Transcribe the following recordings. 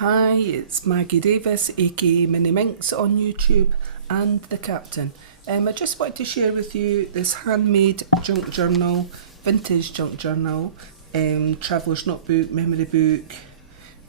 Hi, it's Maggie Davis, aka Mini Minx on YouTube, and the Captain. I just wanted to share with you this handmade junk journal, vintage junk journal, traveller's notebook, memory book,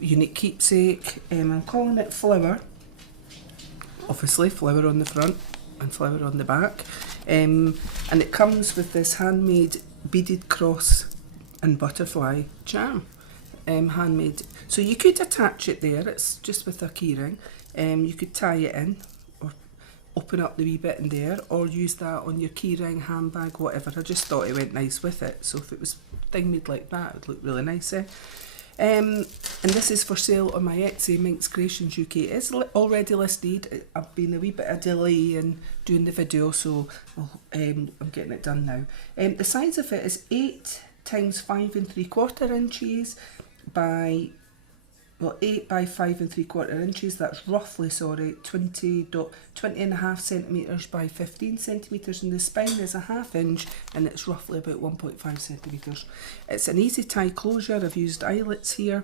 unique keepsake. I'm calling it Flower. Obviously, flower on the front and flower on the back. And it comes with this handmade beaded cross and butterfly charm. Handmade. So you could attach it there, it's just with a keyring. You could tie it in or open up the wee bit in there, or use that on your keyring, handbag, whatever. I just thought it went nice with it, so if it was thing made like that, it would look really nice. And this is for sale on my Etsy, MinxCreationsUK. It's already listed. I've been a wee bit of delay in doing the video, so I'm getting it done now. The size of it is 8 times 5 3/4 inches by 8 by 5 3/4 inches. That's roughly 20.5 centimetres by 15 centimetres, and the spine is a 1/2 inch and it's roughly about 1.5 centimetres. It's an easy tie closure. I've used eyelets here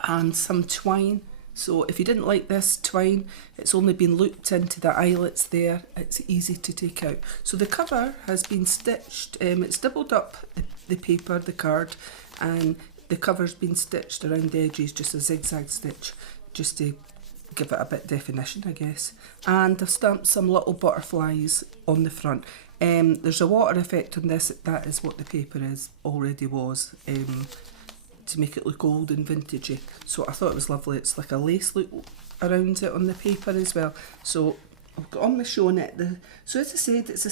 and some twine. So if you didn't like this twine, it's only been looped into the eyelets there. It's easy to take out. So the cover has been stitched. It's doubled up the paper, the card, and the cover's been stitched around the edges, just a zigzag stitch, just to give it a bit of definition, I guess. And I've stamped some little butterflies on the front. There's a water effect on this. That is what the paper is, already was, to make it look old and vintagey. So I thought it was lovely. It's like a lace look around it on the paper as well. So I've got on my showing it. So as I said, it's a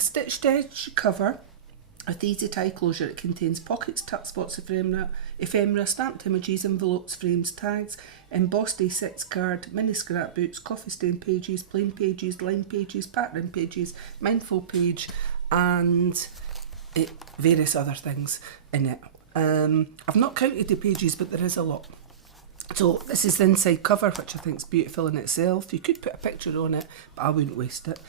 stitched edge cover with easy tie closure. It contains pockets, tuck spots, ephemera, stamped images, envelopes, frames, tags, embossed A6 card, mini scrapbooks, coffee stain pages, plain pages, line pages, pattern pages, mindful page, and various other things in it. I've not counted the pages, but there is a lot. So this is the inside cover, which I think is beautiful in itself. You could put a picture on it, but I wouldn't waste it.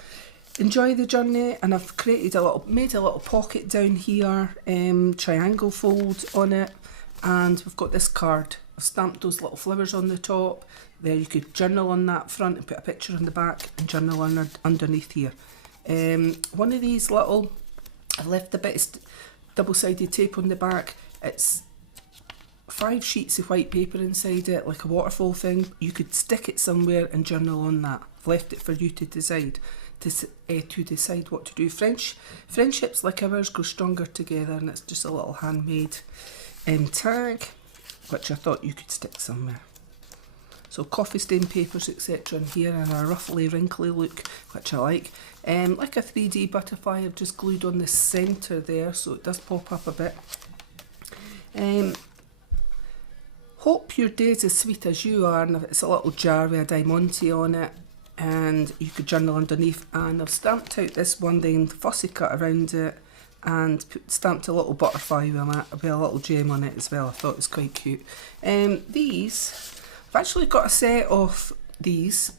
Enjoy the journey, and I've made a little pocket down here, triangle fold on it, and we've got this card. I've stamped those little flowers on the top. There you could journal on that front and put a picture on the back, and journal on underneath here. One of these little, I've left a bit of double-sided tape on the back. It's 5 sheets of white paper inside it, like a waterfall thing. You could stick it somewhere and journal on that. I've left it for you to decide what to do. Friendships like ours grow stronger together, and it's just a little handmade tag, which I thought you could stick somewhere. So coffee stain papers, etc. in here, and a roughly wrinkly look, which I like. Like a 3D butterfly, I've just glued on the centre there, so it does pop up a bit. Hope your day's as sweet as you are, and it's a little jar with a diamante on it, and you could journal underneath. And I've stamped out this one, then fussy cut around it, and stamped a little butterfly with a little gem on it as well. I thought it was quite cute. I've actually got a set of these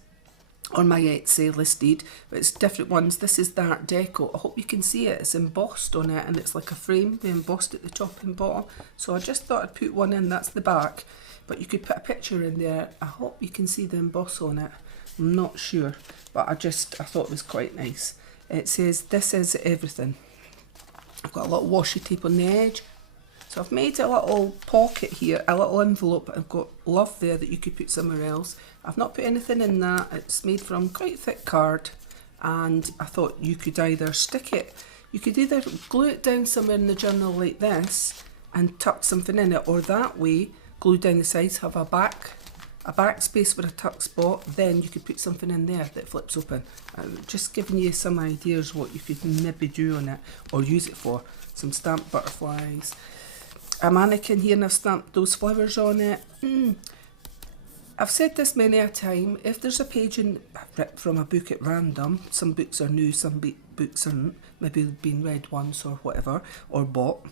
on my Etsy listed, but it's different ones. This is the Art Deco. I hope you can see it. It's embossed on it, and it's like a frame with embossed at the top and bottom. So I just thought I'd put one in. That's the back, but you could put a picture in there. I hope you can see the emboss on it. I'm not sure, but I thought it was quite nice. It says, "This is everything." I've got a little washi tape on the edge. So I've made a little pocket here, a little envelope. I've got love there that you could put somewhere else. I've not put anything in that. It's made from quite thick card, and I thought you could either stick it, you could either glue it down somewhere in the journal like this and tuck something in it, or that way, glue down the sides, have a back space with a tuck spot, then you could put something in there that flips open. Just giving you some ideas what you could maybe do on it or use it for. Some stamped butterflies. A mannequin here, and I've stamped those flowers on it. I've said this many a time, if there's a page ripped from a book at random, some books are new, some books aren't, maybe been read once or whatever, or bought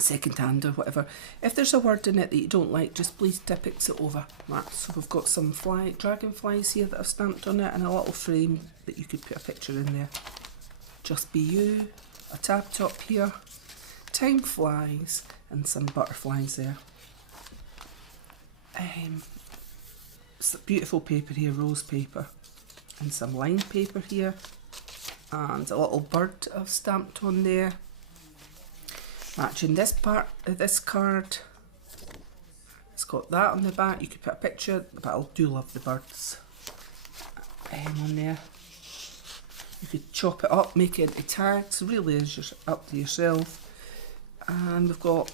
second hand or whatever. If there's a word in it that you don't like, just please Tipp-Ex it over. So we've got some dragonflies here that I've stamped on it, and a little frame that you could put a picture in there. Just be you, a tab top here, time flies, and some butterflies there. It's beautiful paper here, rose paper, and some lined paper here, and a little bird I've stamped on there. Matching this part of this card, it's got that on the back. You could put a picture, but I do love the birds on there. You could chop it up, make it into tags, really is up to yourself. And we've got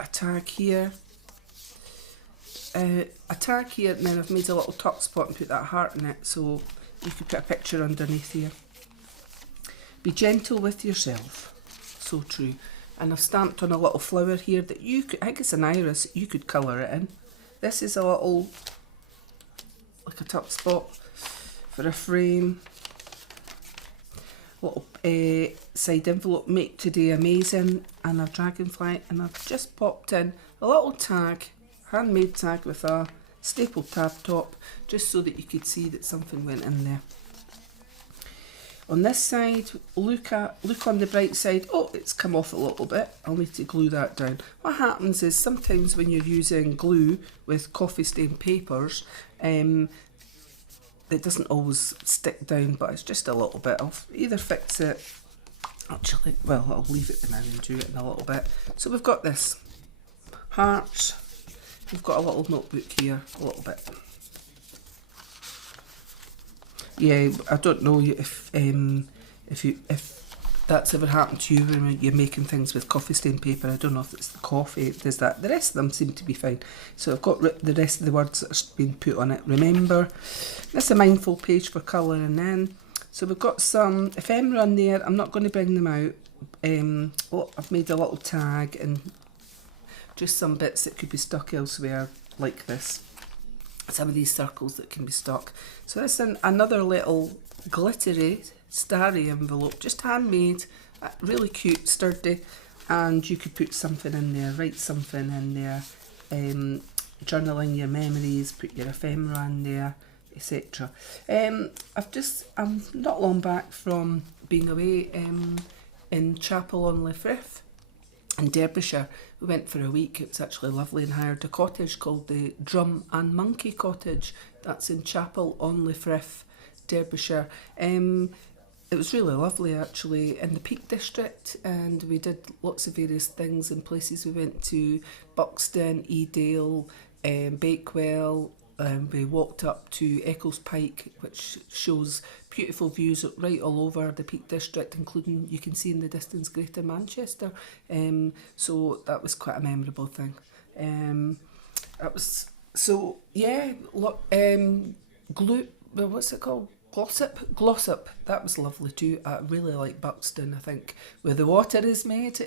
a tag here. And then I've made a little tuck spot and put that heart in it, so you could put a picture underneath here. Be gentle with yourself, so true. And I've stamped on a little flower here that you could, I think it's an iris, you could colour it in. This is a little, like a tuck spot for a frame. Little side envelope, make today amazing, and a dragonfly, and I've just popped in a little tag, handmade tag with a staple tab top, just so that you could see that something went in there. On this side, look on the bright side. Oh, it's come off a little bit. I'll need to glue that down. What happens is sometimes when you're using glue with coffee stained papers, it doesn't always stick down, but it's just a little bit. I'll either fix it, actually, well, I'll leave it now and do it in a little bit. So we've got this hearts. We've got a little notebook here, a little bit. Yeah, I don't know if that's ever happened to you when you're making things with coffee stained paper. I don't know if it's the coffee, there's that. The rest of them seem to be fine. So I've got the rest of the words that are being put on it. Remember, this is a mindful page for colouring in. So we've got some ephemera in there. I'm not going to bring them out. I've made a little tag and just some bits that could be stuck elsewhere, like this. Some of these circles that can be stuck. So this is another little glittery, starry envelope, just handmade, really cute, sturdy, and you could put something in there, write something in there, journaling your memories, put your ephemera in there, etc. I'm not long back from being away in Chapel-en-le-Frith in Derbyshire. We went for a week. It was actually lovely, and hired a cottage called the Drum Monkey Cottage. That's in Chapel-en-le-Frith, Derbyshire. It was really lovely, actually, in the Peak District, and we did lots of various things and places. We went to Buxton, Edale, Bakewell. We walked up to Eccles Pike, which shows beautiful views right all over the Peak District, including, you can see in the distance, Greater Manchester. So that was quite a memorable thing. That was, so yeah, what's it called? Glossop, that was lovely too. I really like Buxton, I think, where the water is made,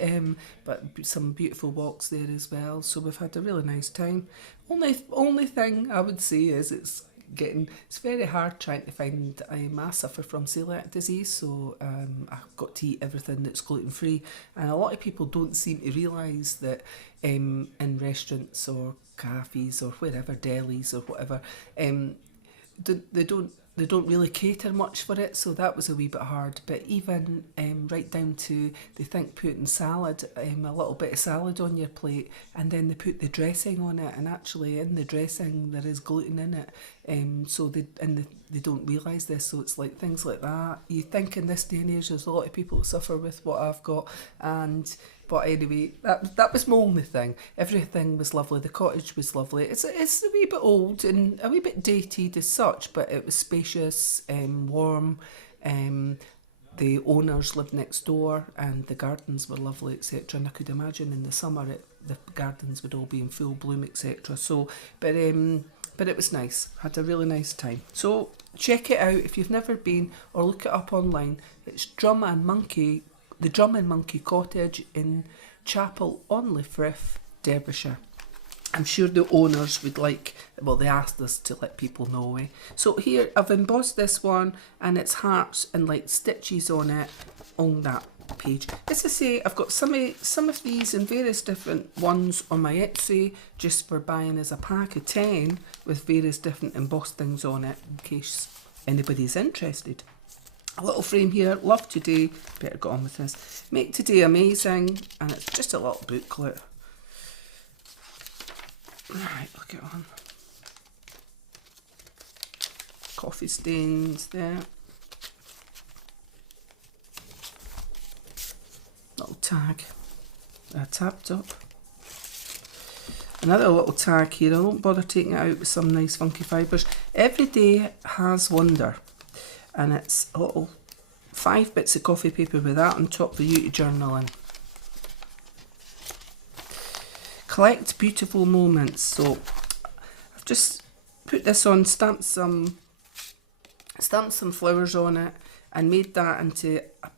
but some beautiful walks there as well. So we've had a really nice time. Only thing I would say is it's very hard trying to find. I suffer from celiac disease, so I've got to eat everything that's gluten free, and a lot of people don't seem to realise that in restaurants or cafes or wherever, delis or whatever, they don't really cater much for it, so that was a wee bit hard. But even right down to, they think putting salad, a little bit of salad on your plate, and then they put the dressing on it, and actually in the dressing there is gluten in it. So they don't realise this, so it's like things like that. You think in this day and age there's a lot of people that suffer with what I've got, but anyway, that was my only thing. Everything was lovely. The cottage was lovely. It's a wee bit old and a wee bit dated as such, but it was spacious, warm. The owners lived next door, and the gardens were lovely, etc. And I could imagine in the summer the gardens would all be in full bloom, etc. So, but it was nice. Had a really nice time. So check it out if you've never been, or look it up online. It's the Drum Monkey Cottage in Chapel-en-le-Frith, Derbyshire. I'm sure the owners would they asked us to let people know. So here, I've embossed this one, and it's hearts and like stitches on it, on that page. As I say, I've got some of these in various different ones on my Etsy, just for buying as a pack of 10, with various different embossed things on it, in case anybody's interested. A little frame here, love today, better get on with this. Make today amazing, and it's just a little booklet. Right, look it on. Coffee stains there. Little tag. Tapped up. Another little tag here. I don't bother taking it out with some nice funky fibres. Every day has wonder. And it's a little 5 bits of coffee paper with that on top for you to journal in. Collect beautiful moments. So I've just put this on, stamped some flowers on it, and made that into a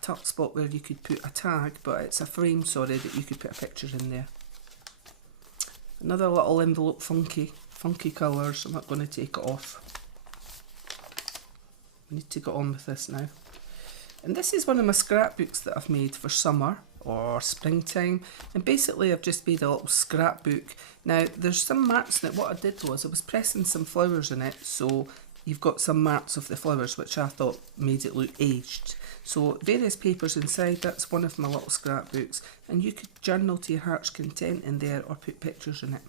tuck spot where you could put a tag, but it's a frame, sorry, that you could put a picture in there. Another little envelope, funky colours. I'm not going to take it off. I need to get on with this now. And this is one of my scrapbooks that I've made for summer or springtime, and basically I've just made a little scrapbook. Now there's some marks in it. What I did was I was pressing some flowers in it, so you've got some marks of the flowers, which I thought made it look aged. So various papers inside. That's one of my little scrapbooks, and you could journal to your heart's content in there or put pictures in it.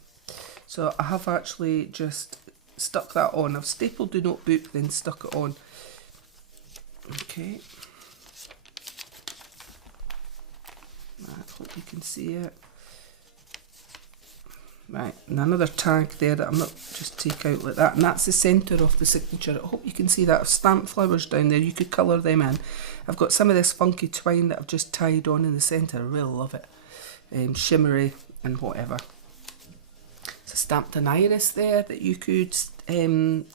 So I have actually just stuck that on. I've stapled the notebook, then stuck it on. Okay. I hope you can see it. Right, and another tag there that I'm not just take out like that, and that's the centre of the signature. I hope you can see that. I've stamped flowers down there. You could colour them in. I've got some of this funky twine that I've just tied on in the centre. I really love it. Shimmery and whatever. So I stamped an iris there that you could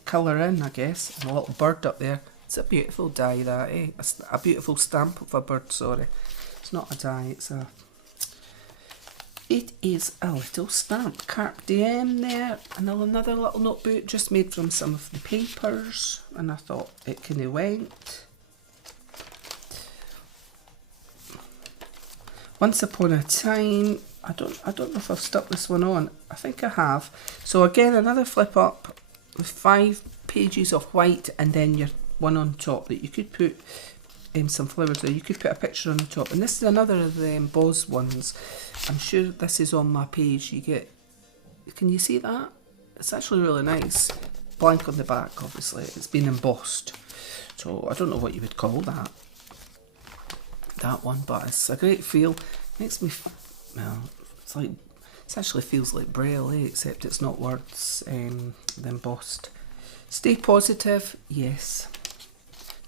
colour in, I guess, and a little bird up there. It's a beautiful die, that, eh? A beautiful stamp of a bird, sorry. It's not a die, it is a little stamp. Carpe Diem there, and another little notebook just made from some of the papers, and I thought it kind of went. Once Upon a Time. I don't know if I've stuck this one on. I think I have. So again, another flip up with 5 pages of white, and then your one on top that you could put some flowers there. You could put a picture on the top, and this is another of the embossed ones. I'm sure this is on my page. You get, can you see that? It's actually really nice. Blank on the back, obviously. It's been embossed, so I don't know what you would call that one, but it's a great feel. Makes me, well, it actually feels like braille, except it's not words. The embossed. Stay positive, yes.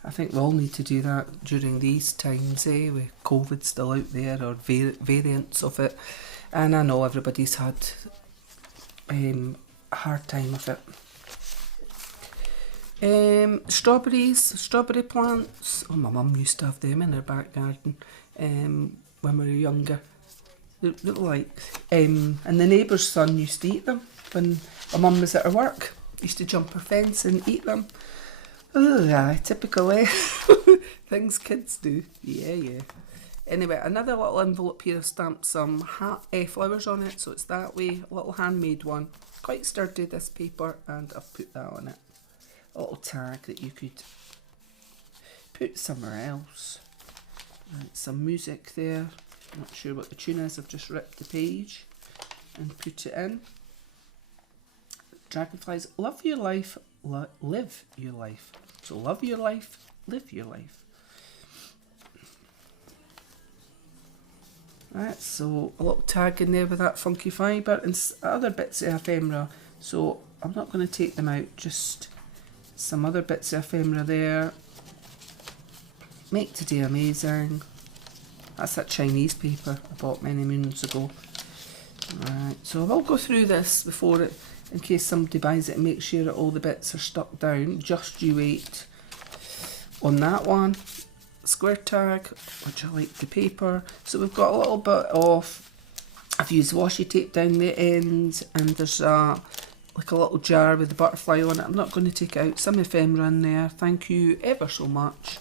I think we all need to do that during these times, with COVID still out there, or variants of it. And I know everybody's had a hard time with it. Strawberry plants. Oh, my mum used to have them in her back garden when we were younger. They look like. And the neighbour's son used to eat them when my mum was at her work. Used to jump her fence and eat them. Oh, yeah, typical, things kids do. Yeah. Anyway, another little envelope here. I've stamped some flowers on it, so it's that way. A little handmade one. Quite sturdy, this paper, and I've put that on it. A little tag that you could put somewhere else. Right, some music there. Not sure what the tune is. I've just ripped the page and put it in. Dragonflies. Love your life, live your life. So love your life, live your life. Right, so a little tag in there with that funky fibre and other bits of ephemera. So I'm not going to take them out, just some other bits of ephemera there. Make today amazing. That's that Chinese paper I bought many moons ago. Right, so I will go through this before it, in case somebody buys it, and make sure that all the bits are stuck down. Just you wait on that one. Square tag, which I like the paper. So we've got a little bit of, I've used washi tape down the end, and there's like a little jar with the butterfly on it. I'm not going to take it out. Some ephemera in there. Thank you ever so much.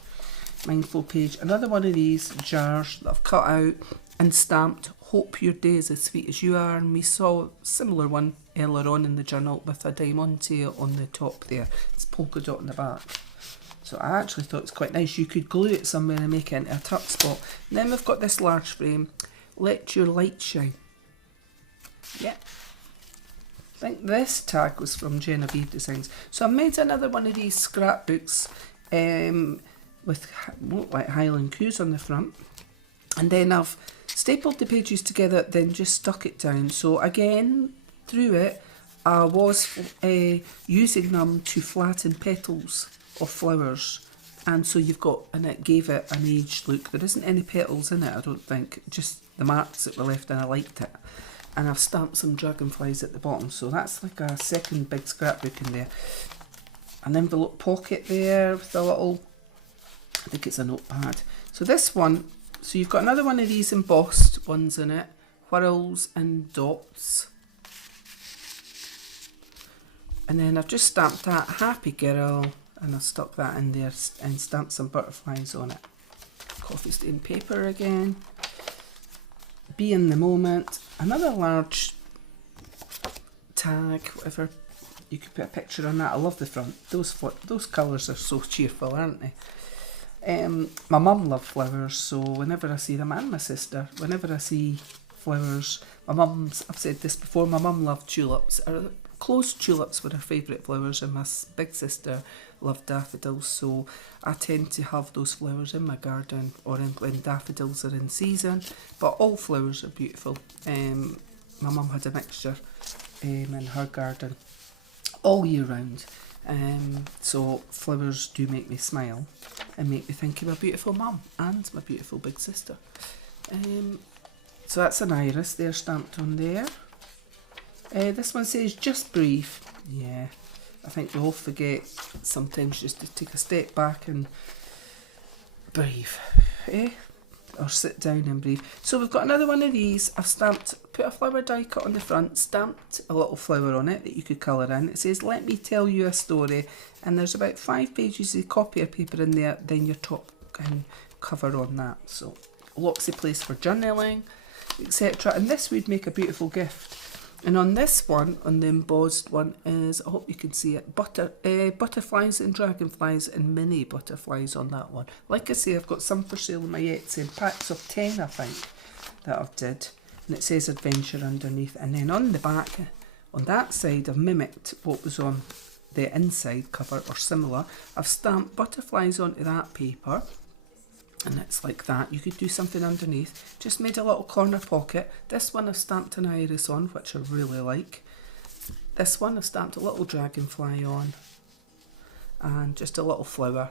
Mindful page. Another one of these jars that I've cut out and stamped. Hope your day is as sweet as you are. And we saw a similar one earlier on in the journal with a diamante on the top there. It's polka dot on the back. So I actually thought it's quite nice. You could glue it somewhere and make it into a tuck spot. And then we've got this large frame. Let your light shine. Yeah. think this tag was from Genevieve Designs. So I made another one of these scrapbooks with like Highland Coos on the front. And then I've stapled the pages together, then just stuck it down. So again, through it, I was using them to flatten petals of flowers. And so you've got, and it gave it an aged look. There isn't any petals in it, I don't think, just the marks that were left, and I liked it. And I've stamped some dragonflies at the bottom, so that's like a second big scrapbook in there. An envelope pocket there with a little, I think it's a notepad. So this one, so you've got another one of these embossed ones in it, whirls and dots. And then I've just stamped that happy girl, and I stuck that in there and stamped some butterflies on it. Coffee stain paper again. Be in the moment. Another large tag, whatever. You could put a picture on that. I love the front. Those colours are so cheerful, aren't they? My mum loved flowers, so whenever I see them, and my sister, whenever I see flowers, my mum's, I've said this before, my mum loved tulips. Closed tulips were her favourite flowers, and my big sister loved daffodils, so I tend to have those flowers in my garden, or when daffodils are in season, but all flowers are beautiful. My mum had a mixture in her garden all year round, so flowers do make me smile and make me think of my beautiful mum and my beautiful big sister. So that's an iris there stamped on there. This one says just breathe. Yeah, I think we all forget sometimes just to take a step back and breathe, or sit down and breathe. So we've got another one of these. I've stamped, put a flower die cut on the front, stamped a little flower on it that you could colour in. It says let me tell you a story, and there's about 5 pages of copier paper in there, then your top cover on that. So lots of place for journaling, etc. And this would make a beautiful gift. And on this one, on the embossed one, is, I hope you can see it, butterflies and dragonflies and mini butterflies on that one. Like I say, I've got some for sale in my Etsy, packs of 10 I think, that I've did. And it says adventure underneath. And then on the back, on that side, I've mimicked what was on the inside cover, or similar. I've stamped butterflies onto that paper. And it's like that. You could do something underneath. Just made a little corner pocket. This one I've stamped an iris on, which I really like. This one I've stamped a little dragonfly on. And just a little flower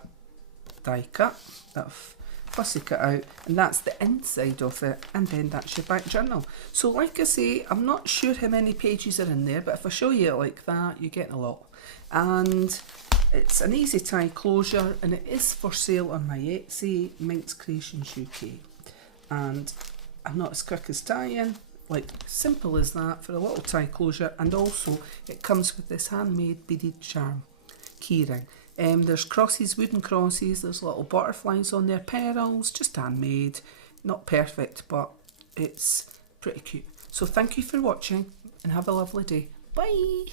die cut that I've fussy cut out. And that's the inside of it. And then that's your back journal. So like I say, I'm not sure how many pages are in there, but if I show you it like that, you're getting a lot. And it's an easy tie closure, and it is for sale on my Etsy, MinxCreationsUK. And I'm not as quick as tying, like simple as that for a little tie closure. And also it comes with this handmade beaded charm keyring. There's crosses, wooden crosses, there's little butterflies on there, pearls, just handmade. Not perfect, but it's pretty cute. So thank you for watching and have a lovely day. Bye!